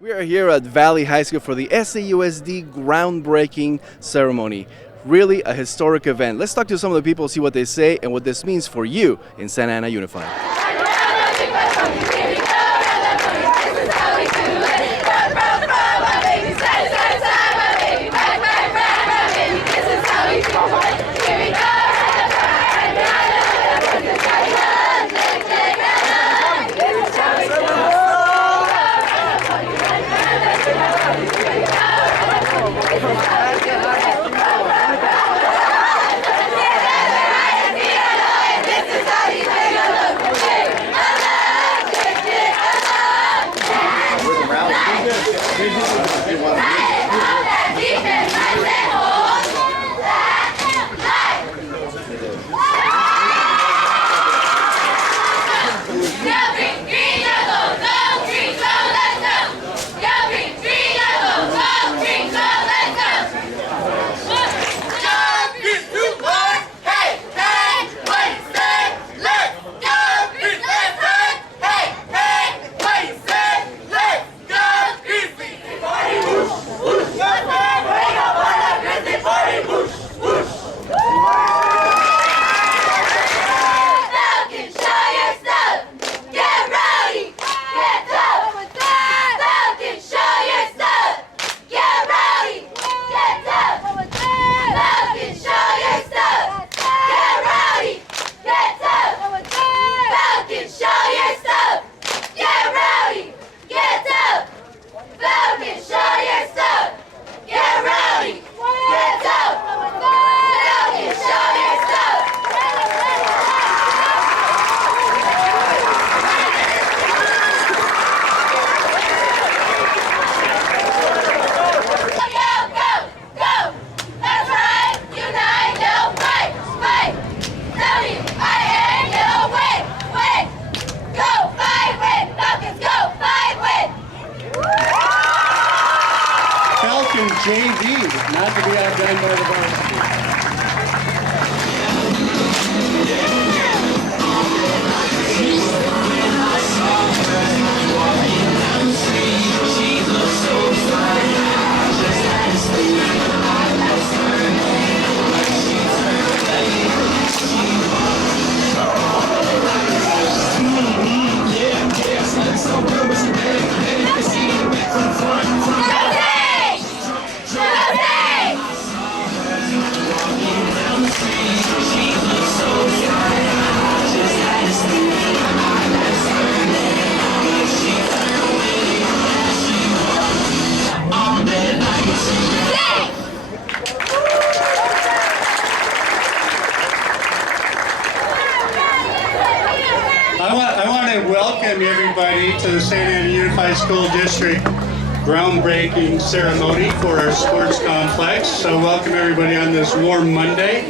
We are here at Valley High School for the SAUSD groundbreaking ceremony. Really a historic event. Let's talk to some of the people, see what they say and what this means for you in Santa Ana Unified. JV, not to be outdone by the varsity. I want to welcome everybody to the Santa Ana Unified School District groundbreaking ceremony for our sports complex. So welcome everybody on this warm Monday.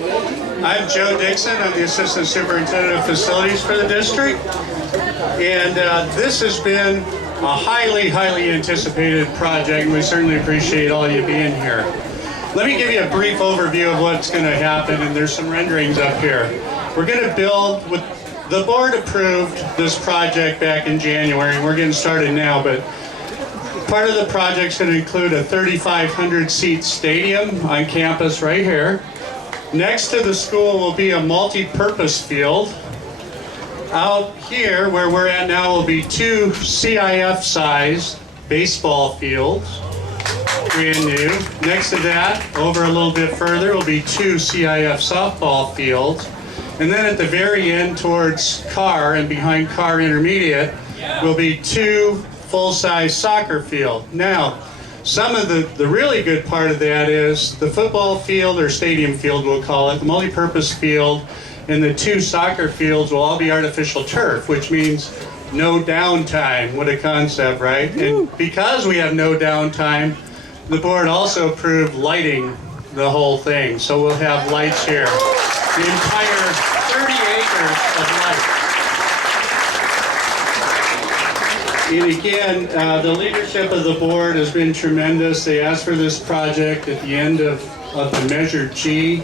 I'm Joe Dixon. I'm the Assistant Superintendent of Facilities for the district. And this has been a highly anticipated project, and we certainly appreciate all you being here. Let me give you a brief overview of what's going to happen, and there's some renderings up here. We're going to build with the board approved this project back in January, and we're getting started now, but part of the project's going to include a 3,500 seat stadium on campus right here. Next to the school will be a multi-purpose field. Out here, where we're at now, will be two CIF-sized baseball fields, brand new. Next to that, over a little bit further, will be two CIF softball fields. And then at the very end towards Carr and behind Carr Intermediate will be two full-size soccer field. Now, some of the really good part of that is the football field, or stadium field we'll call it, the multi-purpose field, and the two soccer fields will all be artificial turf, which means no downtime. What a concept, right? And because we have no downtime, the board also approved lighting the whole thing. So we'll have lights here. The entire 30 acres of light. And again, the leadership of the board has been tremendous. They asked for this project at the end of the Measure G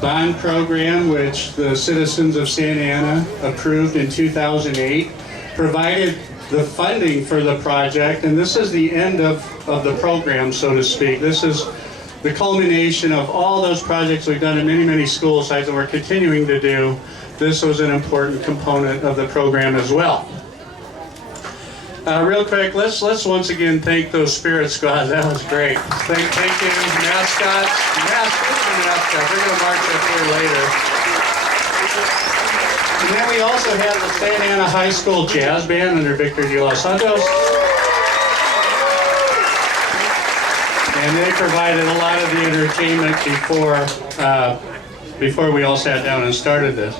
bond program, which the citizens of Santa Ana approved in 2008, provided the funding for the project, and this is the end of the program, so to speak. This is the culmination of all those projects we've done in many, many school sites and we're continuing to do. This was an important component of the program as well. Real quick, let's once again thank those Spirit Squads. That was great. Thank you, mascots. We're going to march up here later. And then we also have the Santa Ana High School Jazz Band under Victor de los Santos. And they provided a lot of the entertainment before we all sat down and started this.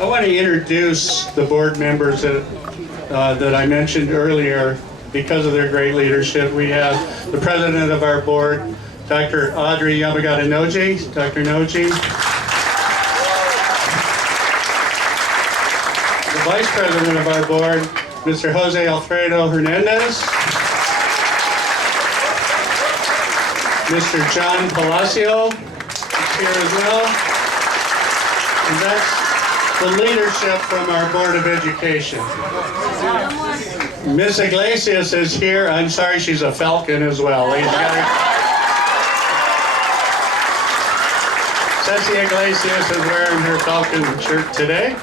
I want to introduce the board members that I mentioned earlier because of their great leadership. We have the president of our board, Dr. Audrey Yamagata-Noji. Dr. Noji. The vice president of our board, Mr. Jose Alfredo Hernandez. Mr. John Palacio is here as well. And that's the leadership from our Board of Education. Miss Iglesias is here. I'm sorry, she's a Falcon as well. Ceci Iglesias is wearing her Falcon shirt today.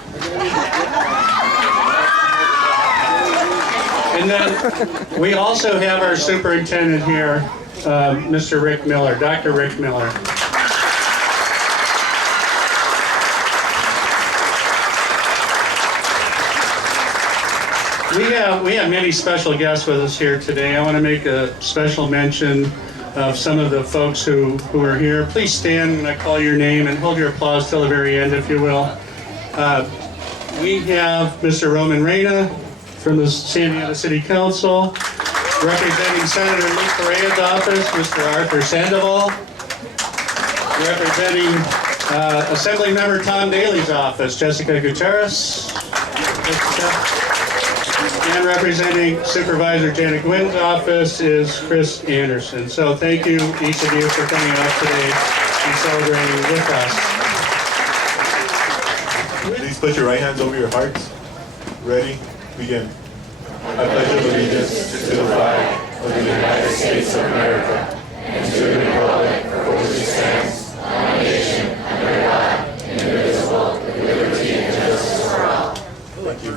And then we also have our superintendent here, Mr. Rick Miller, Dr. Rick Miller. We have many special guests with us here today. I want to make a special mention of some of the folks who are here. Please stand when I call your name and hold your applause till the very end, if you will. We have Mr. Roman Reyna from the Santa Ana City Council. Representing Senator Luke Correa's office, Mr. Arthur Sandoval. Representing Assemblymember Tom Daly's office, Jessica Gutierrez. And representing Supervisor Janet Gwynn's office is Chris Anderson. So thank you, each of you, for coming out today and celebrating with us. Please put your right hands over your hearts. Ready? Begin. I pledge allegiance to the flag of the United States of America and to the republic for which it stands, one nation, under God, indivisible, with liberty and justice for all. Thank you.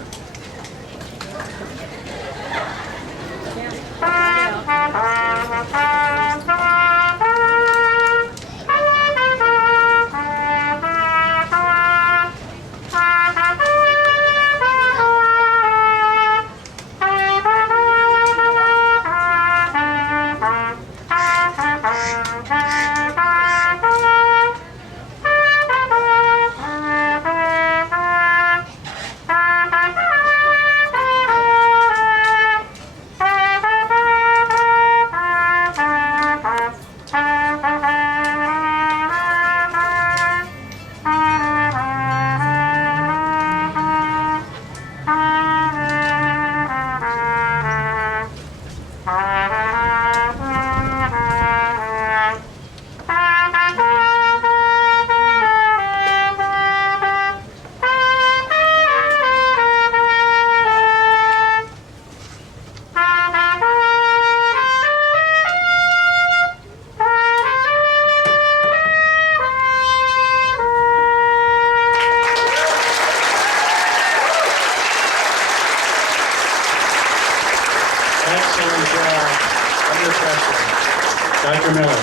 Dr. Miller.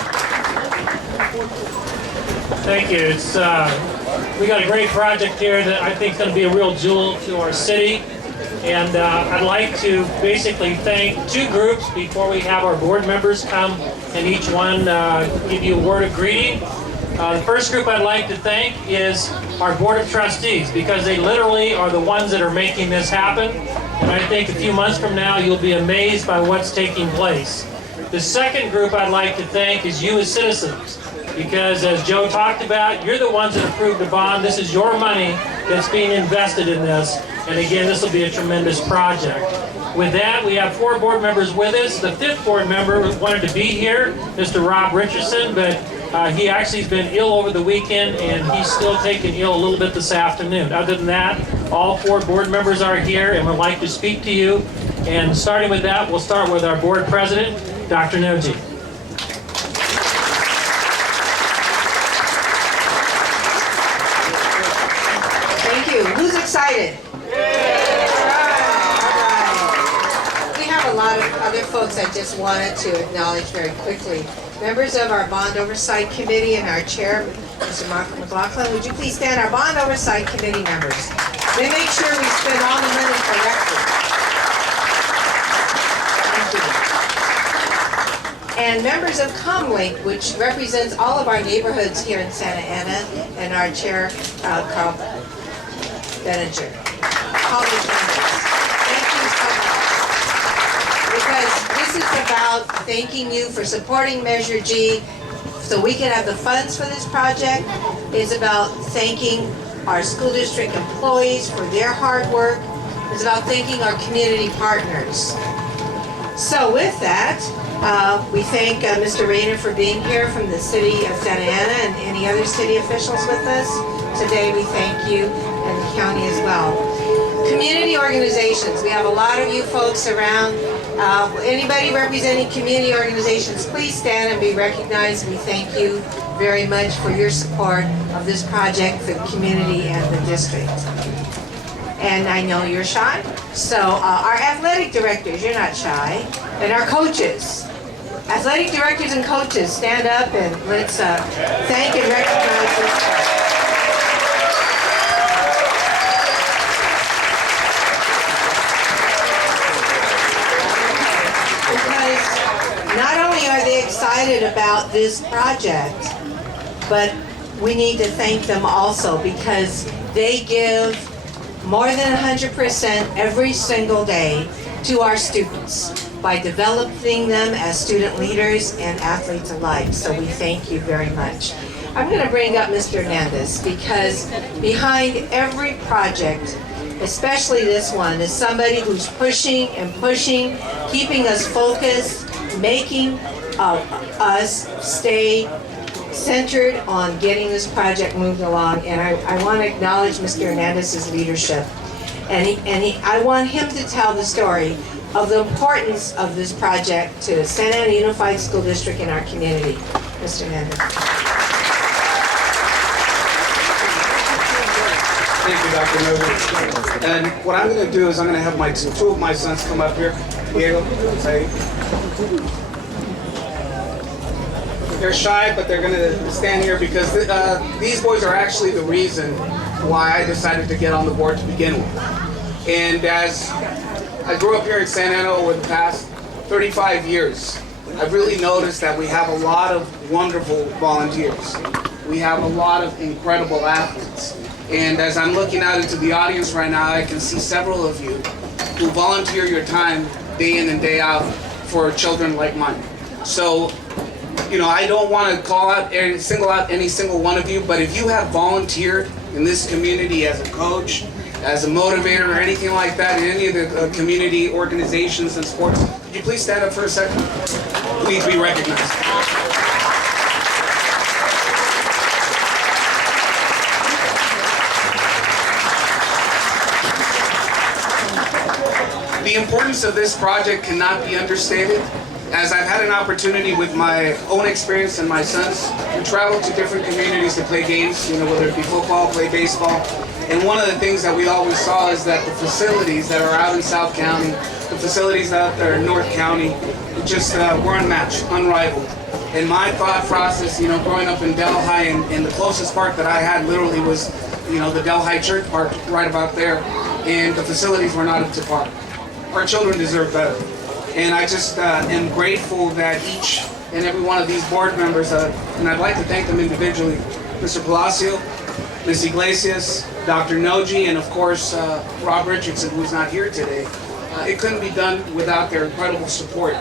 Thank you. We got a great project here that I think is going to be a real jewel to our city. And I'd like to basically thank two groups before we have our board members come and each one give you a word of greeting. The first group I'd like to thank is our Board of Trustees, because they literally are the ones that are making this happen. And I think a few months from now you'll be amazed by what's taking place. The second group I'd like to thank is you as citizens, because as Joe talked about, you're the ones that approved the bond. This is your money that's being invested in this. And again, this will be a tremendous project. With that, we have 4 board members with us. The 5th board member wanted to be here, Mr. Rob Richardson, but he actually has been ill over the weekend, and he's still taking ill a little bit this afternoon. Other than that, all 4 board members are here and would like to speak to you. And starting with that, we'll start with our board president, Dr. Noji. Thank you. Who's excited? We have a lot of other folks I just wanted to acknowledge very quickly. Members of our Bond Oversight Committee and our chair, Mr. Mark McLaughlin, would you please stand? Our Bond Oversight Committee members. They make sure we spend all the money correctly. Thank you. And members of Comlink, which represents all of our neighborhoods here in Santa Ana, and our chair, Carl Benninger. College members. Thank you so much. Because this is about thanking you for supporting Measure G so we can have the funds for this project. It's about thanking our school district employees for their hard work. It's about thanking our community partners. So with that, we thank Mr. Rayner for being here from the city of Santa Ana and any other city officials with us. Today we thank you and the county as well. Community organizations, we have a lot of you folks around. Anybody representing community organizations, please stand and be recognized. We thank you very much for your support of this project for the community and the district. And I know you're shy, so our athletic directors, you're not shy, and our coaches. Athletic directors and coaches, stand up and let's thank and recognize this. Not only are they excited about this project, but we need to thank them also because they give more than 100% every single day to our students by developing them as student leaders and athletes alike. So we thank you very much. I'm going to bring up Mr. Hernandez because behind every project, especially this one, is somebody who's pushing and pushing, keeping us focused, making us stay centered on getting this project moved along. And I want to acknowledge Mr. Hernandez's leadership. And I want him to tell the story of the importance of this project to Santa Ana Unified School District and our community. Mr. Hernandez. Thank you, Dr. Noji. And what I'm going to do is I'm going to have two of my sons come up here. Diego, say. They're shy, but they're going to stand here because these boys are actually the reason why I decided to get on the board to begin with. And as I grew up here in Santa Ana over the past 35 years, I've really noticed that we have a lot of wonderful volunteers. We have a lot of incredible athletes. And as I'm looking out into the audience right now, I can see several of you who volunteer your time day in and day out for children like mine. So, you know, I don't want to single out any single one of you, but if you have volunteered in this community as a coach, as a motivator, or anything like that in any of the community organizations and sports, could you please stand up for a second? Please be recognized. The importance of this project cannot be understated. As I've had an opportunity with my own experience and my sons, we travel to different communities to play games, you know, whether it be football, play baseball. And one of the things that we always saw is that the facilities that are out in South County, the facilities out there in North County, just were unmatched, unrivaled. And my thought process, you know, growing up in Delhi, and the closest park that I had literally was, you know, the Delhi Church Park right about there. And the facilities were not up to par. Our children deserve better. And I just am grateful that each and every one of these board members, and I'd like to thank them individually, Mr. Palacio, Ms. Iglesias, Dr. Noji, and of course, Rob Richardson, who's not here today. It couldn't be done without their incredible support.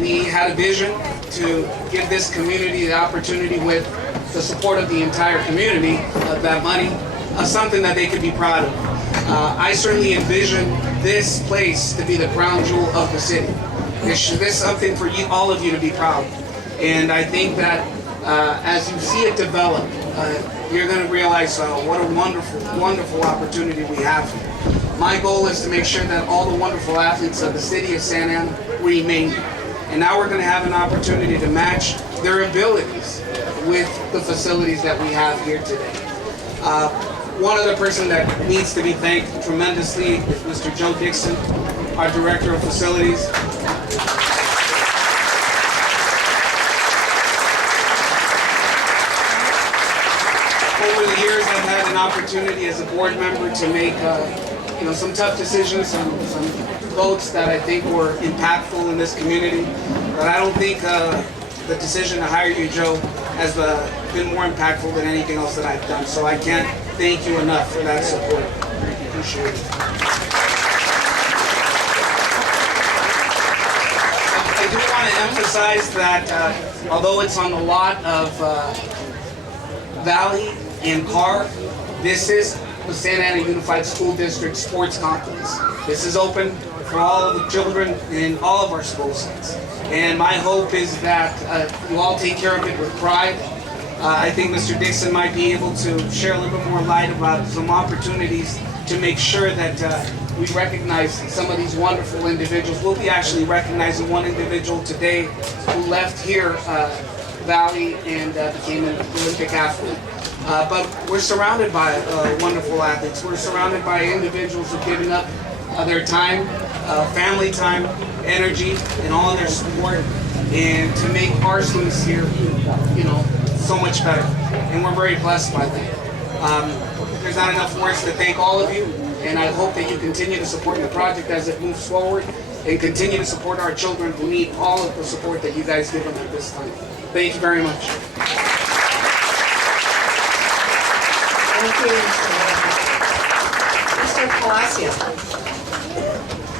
We had a vision to give this community the opportunity with the support of the entire community, that money, something that they could be proud of. I certainly envision this place to be the crown jewel of the city. This is something for you, all of you to be proud of. And I think that as you see it develop, you're going to realize what a wonderful, wonderful opportunity we have here. My goal is to make sure that all the wonderful athletes of the city of Santa Ana remain here. And now we're going to have an opportunity to match their abilities with the facilities that we have here today. One other person that needs to be thanked tremendously is Mr. Joe Dixon, our Director of Facilities. Over the years, I've had an opportunity as a board member to make some tough decisions, some votes that I think were impactful in this community. But I don't think the decision to hire you, Joe, has been more impactful than anything else that I've done. So I can't thank you enough for that support. Appreciate it. I do want to emphasize that although it's on the lot of Valley and Carr, this is the Santa Ana Unified School District Sports Complex. This is open for all of the children in all of our school sites. And my hope is that you all take care of it with pride. I think Mr. Dixon might be able to share a little bit more light about some opportunities to make sure that we recognize some of these wonderful individuals. We'll be actually recognizing one individual today who left here, Valley, and became an Olympic athlete. But we're surrounded by wonderful athletes. We're surrounded by individuals who've given up their time, family time, energy, and all of their support, and to make our students here, so much better. And we're very blessed by that. There's not enough words to thank all of you, and I hope that you continue to support the project as it moves forward, and continue to support our children who need all of the support that you guys give them at this time. Thank you very much. Thank you, Mr. Palacios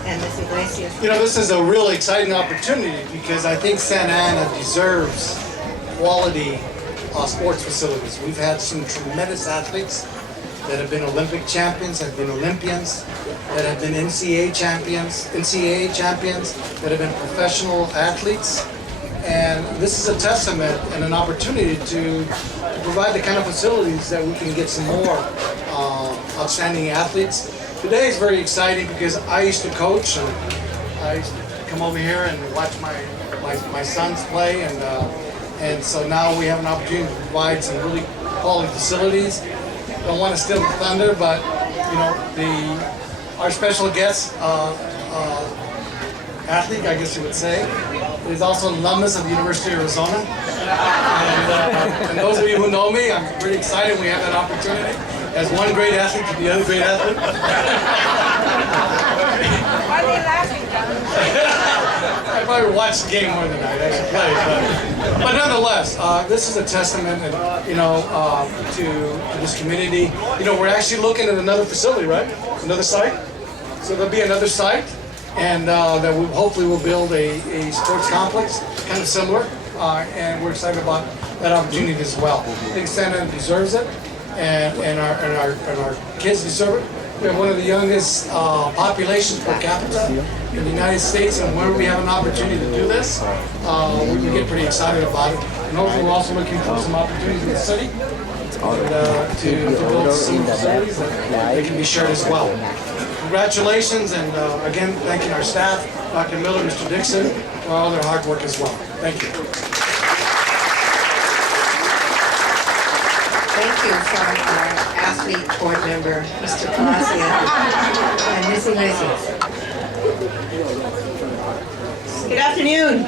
and Ms. Iglesias. This is a really exciting opportunity because I think Santa Ana deserves quality sports facilities. We've had some tremendous athletes that have been Olympic champions, have been Olympians, that have been NCAA champions, that have been professional athletes. And this is a testament and an opportunity to provide the kind of facilities that we can get some more outstanding athletes. Today is very exciting because I used to coach, and I used to come over here and watch my sons play, and so now we have an opportunity to provide some really quality facilities. Don't want to steal the thunder, but our special guest athlete, I guess you would say, is also an alumnus of the University of Arizona. And those of you who know me, I'm pretty excited we have that opportunity as one great athlete to the other great athlete. Why are they laughing, John? I probably watched the game more than I actually played, but nonetheless, this is a testament, to this community. We're actually looking at another facility, right? Another site. So there'll be another site, and that we hopefully will build a sports complex, kind of similar, and we're excited about that opportunity as well. I think Santa Ana deserves it, and our kids deserve it. We have one of the youngest populations per capita in the United States, and whenever we have an opportunity to do this, we can get pretty excited about it. And hopefully we're also looking for some opportunities in the city to build some facilities that they can be shared as well. Congratulations, and again, thanking our staff, Dr. Miller, Mr. Dixon, for all their hard work as well. Thank you. Thank you from our athlete board member, Mr. Palacios, and Ms. Iglesias. Good afternoon.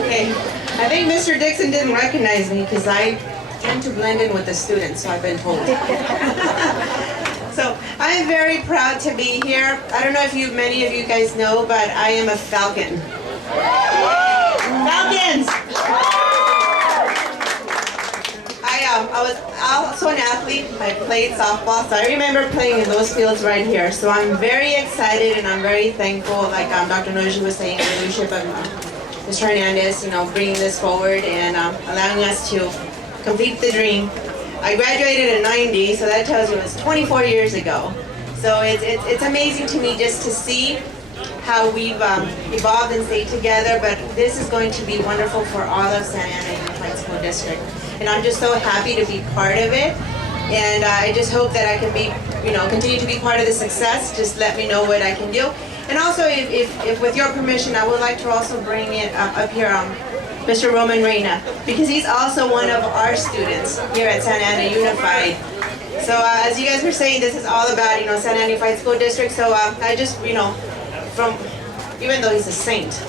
Okay, I think Mr. Dixon didn't recognize me because I tend to blend in with the students, so I've been told. So I am very proud to be here. I don't know if many of you guys know, but I am a Falcon. Falcons! I was also an athlete. I played softball, so I remember playing in those fields right here. So I'm very excited and I'm very thankful, like Dr. Noji was saying, the leadership of Mr. Hernandez, bringing this forward and allowing us to complete the dream. I graduated in '90, so that tells you it was 24 years ago. So it's amazing to me just to see how we've evolved and stayed together, but this is going to be wonderful for all of Santa Ana Unified School District. And I'm just so happy to be part of it. And I just hope that I can be continue to be part of the success, just let me know what I can do. And also, if with your permission, I would like to also bring in up here Mr. Roman Reina, because he's also one of our students here at Santa Ana Unified. So as you guys were saying, this is all about, Santa Ana Unified School District. So I just, from, even though he's a saint,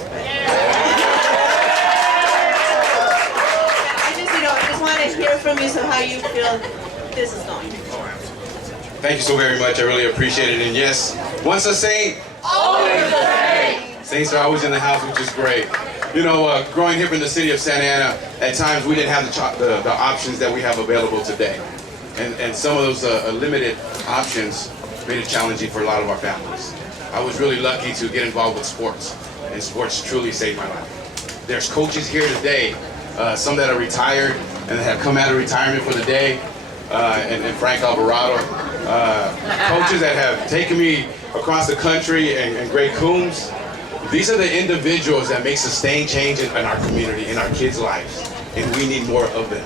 I just want to hear from you, so how you feel this is going. Thank you so very much. I really appreciate it. And yes, once a saint, always a saint. Saints are always in the house, which is great. Growing here in the city of Santa Ana, at times we didn't have the options that we have available today. And some of those limited options made it challenging for a lot of our families. I was really lucky to get involved with sports, and sports truly saved my life. There's coaches here today, some that are retired and that have come out of retirement for the day, and Frank Alvarado, coaches that have taken me across the country, and Greg Coombs. These are the individuals that make sustained change in our community, in our kids' lives, and we need more of them.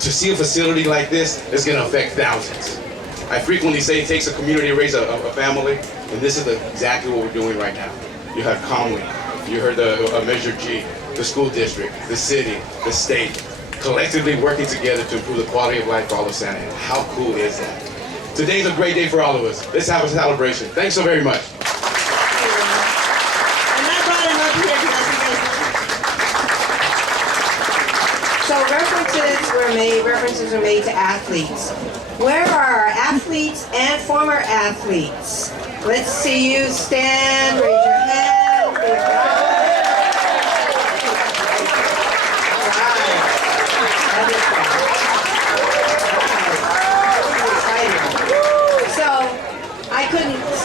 To see a facility like this is going to affect thousands. I frequently say it takes a community to raise a family, and this is exactly what we're doing right now. You have Conway, you heard the Measure G, the school district, the city, the state, collectively working together to improve the quality of life for all of Santa Ana. How cool is that? Today's a great day for all of us. Let's have a celebration. Thanks so very much. So references were made to athletes. Where are our athletes and former athletes? Let's see you stand, raise your hand. So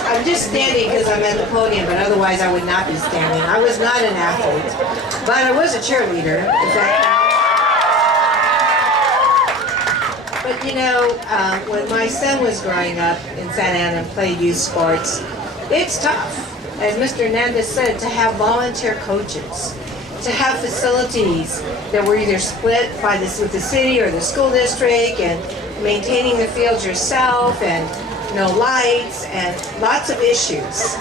I'm just standing because I'm at the podium, but otherwise I would not be standing. I was not an athlete, but I was a cheerleader. Is that But when my son was growing up in Santa Ana and played youth sports, it's tough, as Mr. Hernandez said, to have volunteer coaches, to have facilities that were either split with the city or the school district, and maintaining the fields yourself, and lights, and lots of issues.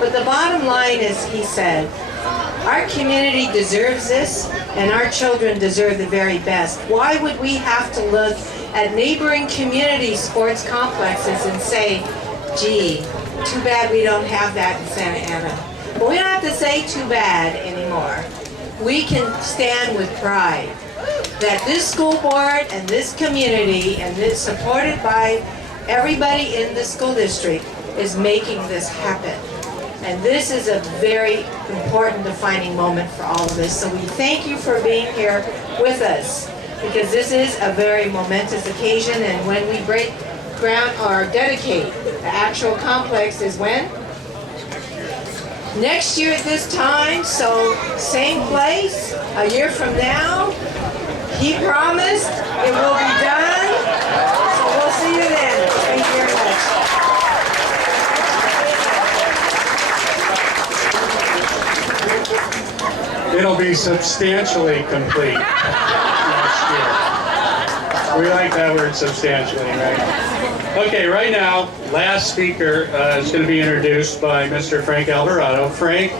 But the bottom line is, he said, our community deserves this, and our children deserve the very best. Why would we have to look at neighboring community sports complexes and say, gee, too bad we don't have that in Santa Ana? But we don't have to say too bad anymore. We can stand with pride that this school board and this community, and this supported by everybody in the school district, is making this happen. And this is a very important defining moment for all of us. So we thank you for being here with us, because this is a very momentous occasion. And when we break ground or dedicate the actual complex is when? Next year at this time, so same place, a year from now. He promised it will be done. So we'll see you then. Thank you very much. It'll be substantially complete next year. We like that word, substantially, right? Okay, right now, last speaker is going to be introduced by Mr. Frank Alvarado. Frank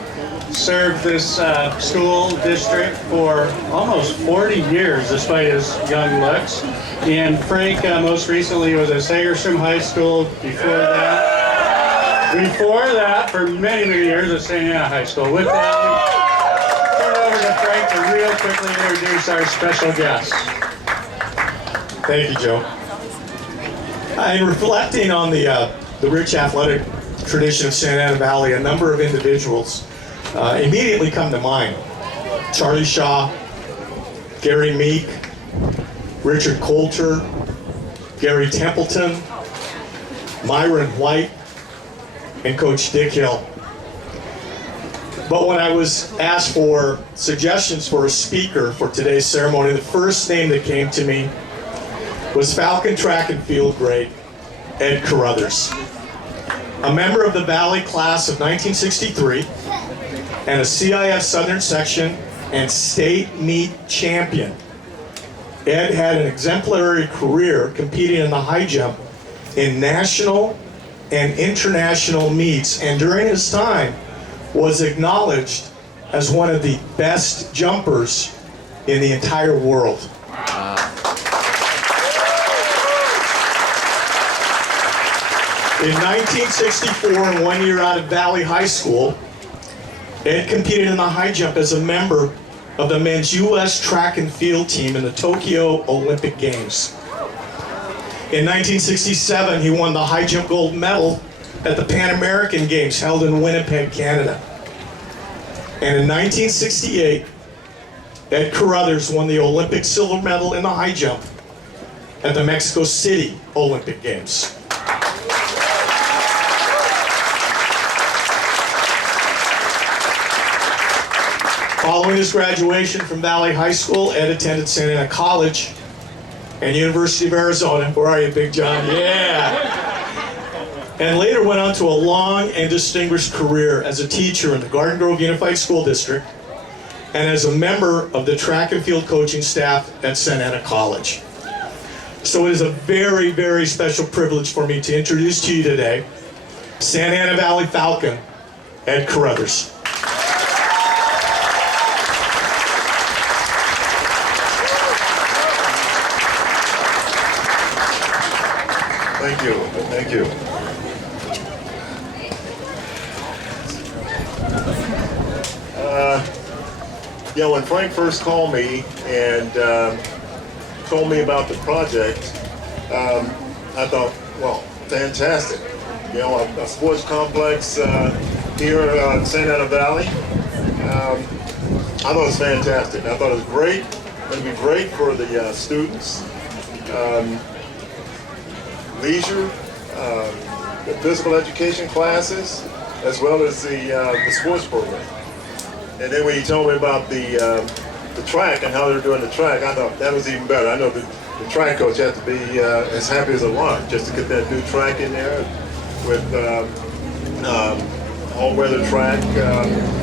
served this school district for almost 40 years, despite his young looks. And Frank most recently was at Sagerstrom High School. Before that, for many, many years at Santa Ana High School. With that, Frank to real quickly introduce our special guest. Thank you, Joe. In reflecting on the rich athletic tradition of Santa Ana Valley, a number of individuals immediately come to mind. Charlie Shaw, Gary Meek, Richard Coulter, Gary Templeton, Myron White, and Coach Dick Hill. But when I was asked for suggestions for a speaker for today's ceremony, the first name that came to me was Falcon track and field great Ed Carruthers. A member of the Valley class of 1963 and a CIF Southern Section and state meet champion. Ed had an exemplary career competing in the high jump in national and international meets, and during his time was acknowledged as one of the best jumpers in the entire world. In 1964, and 1 year out of Valley High School, Ed competed in the high jump as a member of the men's U.S. track and field team in the Tokyo Olympic Games. In 1967, he won the high jump gold medal at the Pan American Games held in Winnipeg, Canada. And in 1968, Ed Carruthers won the Olympic silver medal in the high jump at the Mexico City Olympic Games. Following his graduation from Valley High School, Ed attended Santa Ana College and University of Arizona. Where are you, Big John? Yeah. And later went on to a long and distinguished career as a teacher in the Garden Grove Unified School District and as a member of the track and field coaching staff at Santa Ana College. So it is a very, very special privilege for me to introduce to you today Santa Ana Valley Falcon, Ed Carruthers. Thank you. Thank you. When Frank first called me and told me about the project, I thought, well, fantastic. A sports complex here in Santa Ana Valley. I thought it was fantastic. I thought it was great. It would be great for the students. Leisure, the physical education classes, as well as the sports program. And then when you told me about the track and how they're doing the track, I thought that was even better. I know the track coach had to be as happy as a lark just to get that new track in there with all-weather track.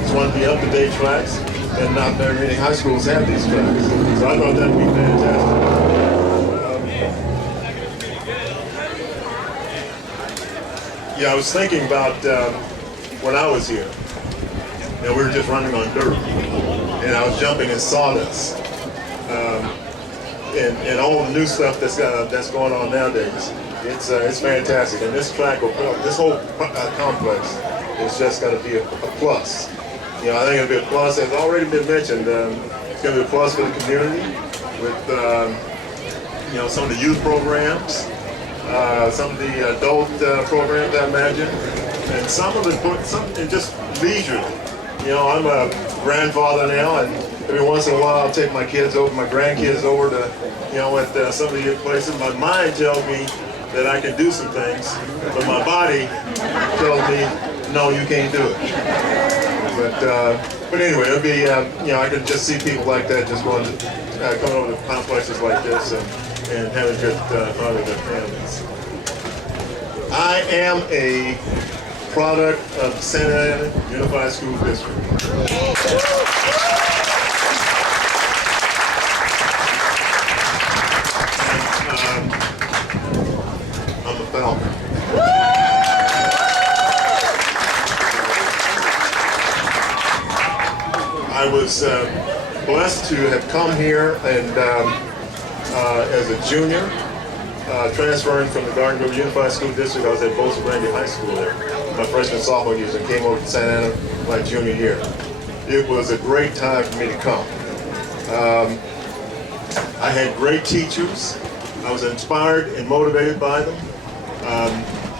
It's one of the up-to-date tracks, and not very many high schools have these tracks. So I thought that would be fantastic. I was thinking about when I was here. We were just running on dirt, and I was jumping in sawdust, and all the new stuff that's going on nowadays. It's fantastic, and this track, this whole complex is just going to be a plus. I think it'll be a plus. It's already been mentioned. It's going to be a plus for the community with some of the youth programs. Some of the adult programs, I imagine, and some of it, and just leisurely. I'm a grandfather now, and every once in a while I'll take my kids over, my grandkids over to, at some of the places. My mind tells me that I can do some things, but my body tells me, no, you can't do it. But anyway, it'll be, I can just see people like that just going to, coming over to complexes like this and having good fun with their families. I am a product of Santa Ana Unified School District. I'm a Falcon. I was blessed to have come here and as a junior, transferring from the Garden Grove Unified School District. I was at Bolsa Grande High School there. My freshman and sophomore years, and came over to Santa Ana my junior year. It was a great time for me to come. I had great teachers. I was inspired and motivated by them.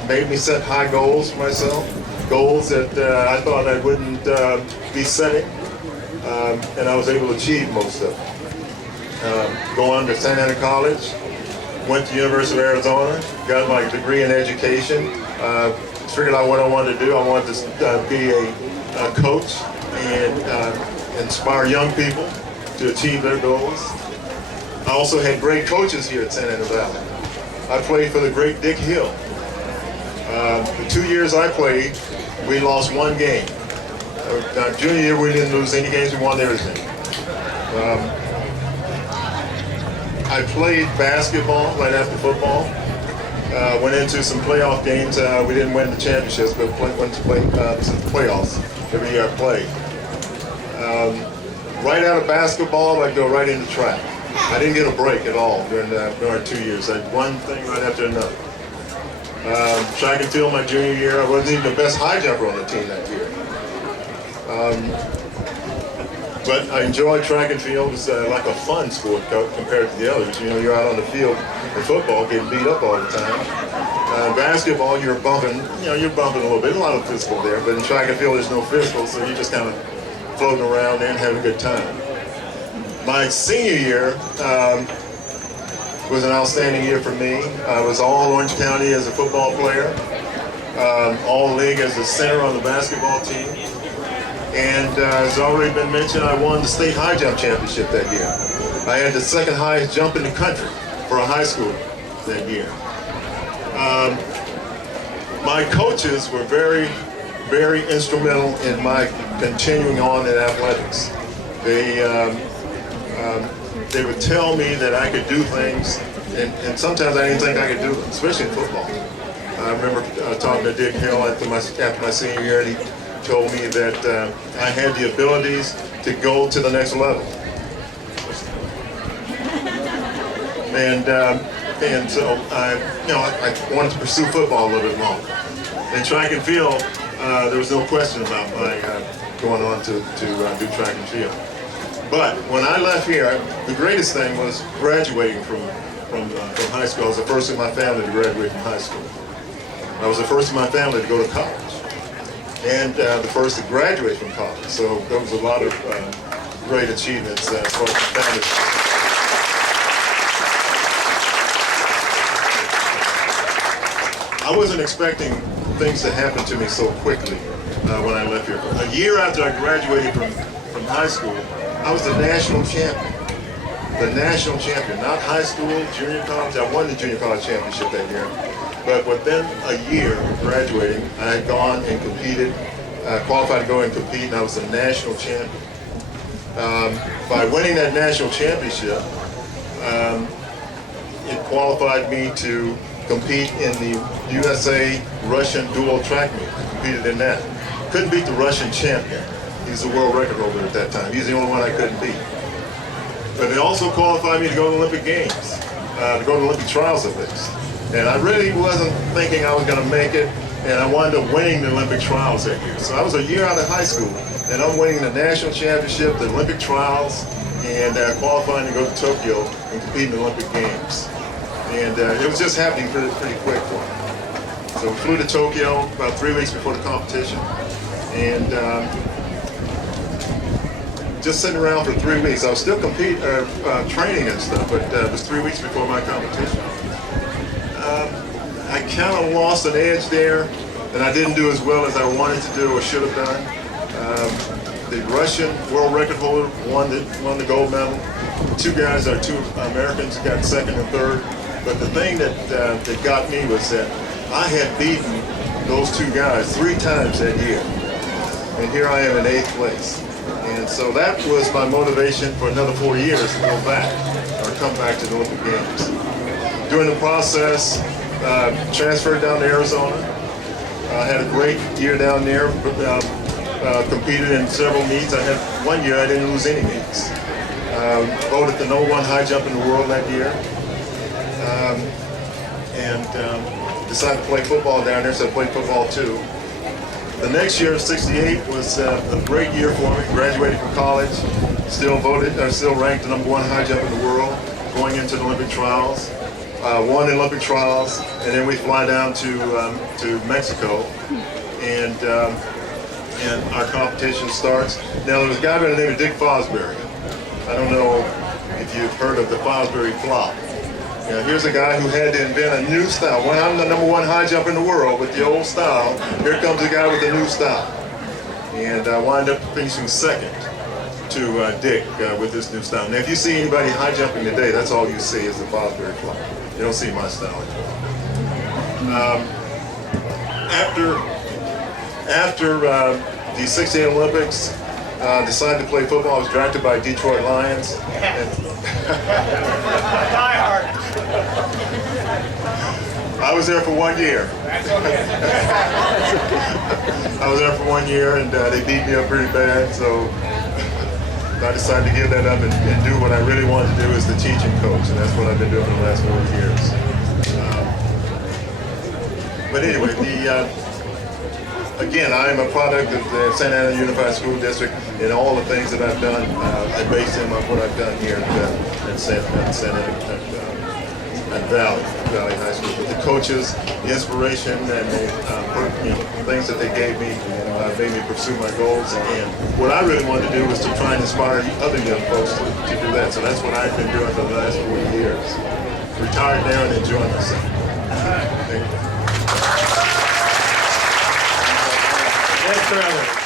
Made me set high goals for myself, goals that I thought I wouldn't be setting, and I was able to achieve most of them. Go on to Santa Ana College, went to University of Arizona, got my degree in education, figured out what I wanted to do. I wanted to be a coach and inspire young people to achieve their goals. I also had great coaches here at Santa Ana Valley. I played for the great Dick Hill. The 2 years I played, we lost one game. Our junior year, we didn't lose any games, we won everything. I played basketball right after football. Went into some playoff games. We didn't win the championships, but went to play some playoffs every year I played. Right out of basketball, I'd go right into track. I didn't get a break at all during 2 years. I had one thing right after another. Track and field my junior year. I wasn't even the best high jumper on the team that year. But I enjoyed track and field. It's like a fun sport compared to the others. You know, you're out on the field in football getting beat up all the time. Basketball, you're bumping a little bit, a lot of physical there. But in track and field, there's no physical, so you're just kind of floating around and having a good time. My senior year was an outstanding year for me. I was all Orange County as a football player, all league as a center on the basketball team. And as already been mentioned, I won the state high jump championship that year. I had the second highest jump in the country for a high school that year. My coaches were very, very instrumental in my continuing on in athletics. They would tell me that I could do things, and sometimes I didn't think I could do them, especially in football. I remember talking to Dick Hill after my senior year, and he told me that I had the abilities to go to the next level. And so I wanted to pursue football a little bit longer. In track and field, there was no question about my going on to do track and field. But when I left here, the greatest thing was graduating from high school. I was the first in my family to graduate from high school. I was the first in my family to go to college. And the first to graduate from college. So there was a lot of great achievements as far as the family. I wasn't expecting things to happen to me so quickly when I left here. A year after I graduated from high school, I was the national champion. The national champion, not high school, junior college. I won the junior college championship that year. But within a year of graduating, I had gone and competed, qualified to go and compete, and I was the national champion. By winning that national championship, it qualified me to compete in the USA-Russian dual track meet. I competed in that. Couldn't beat the Russian champion. He's the world record holder at that time. He's the only one I couldn't beat. But they also qualified me to go to the Olympic Games, to go to the Olympic trials at least. And I really wasn't thinking I was going to make it, and I wound up winning the Olympic trials that year. So I was a year out of high school, and I'm winning the national championship, the Olympic trials, and qualifying to go to Tokyo and compete in the Olympic Games. And it was just happening pretty quick for me. So we flew to Tokyo about 3 weeks before the competition, and just sitting around for 3 weeks. I was still training and stuff, but it was 3 weeks before my competition. I kind of lost an edge there, and I didn't do as well as I wanted to do or should have done. The Russian world record holder won the gold medal. Two Americans got second and third. But the thing that got me was that I had beaten those two guys 3 times that year. And here I am in 8th place. And so that was my motivation for another 4 years to go back, or come back to the Olympic Games. During the process, transferred down to Arizona. Had a great year down there, competed in several meets. I had 1 year I didn't lose any meets. Voted the #1 high jump in the world that year. Decided to play football down there, so I played football too. The next year, '68, was a great year for me. Graduated from college, still ranked the #1 high jump in the world, going into the Olympic trials. Won the Olympic trials, and then we fly down to Mexico, and our competition starts. Now there's a guy by the name of Dick Fosbury. I don't know if you've heard of the Fosbury flop. Now, here's a guy who had to invent a new style. When I'm the #1 high jump in the world with the old style, here comes a guy with a new style. And I wind up finishing second to Dick with this new style. Now, if you see anybody high jumping today, that's all you see is the Fosbury flop. You don't see my style anymore. After the '68 Olympics, decided to play football. I was drafted by Detroit Lions. I was there for 1 year. I was there for 1 year, and they beat me up pretty bad, so I decided to give that up and do what I really wanted to do, is the teaching coach, and that's what I've been doing for the last 4 years. But anyway, again, I am a product of the Santa Ana Unified School District, and all the things that I've done, I base them on what I've done here at Valley High School. With the coaches, the inspiration, and the things that they gave me made me pursue my goals. And what I really wanted to do was to try and inspire other young folks to do that. So that's what I've been doing for the last 4 years. Retired now and enjoying myself. Thank you. Yes, brother.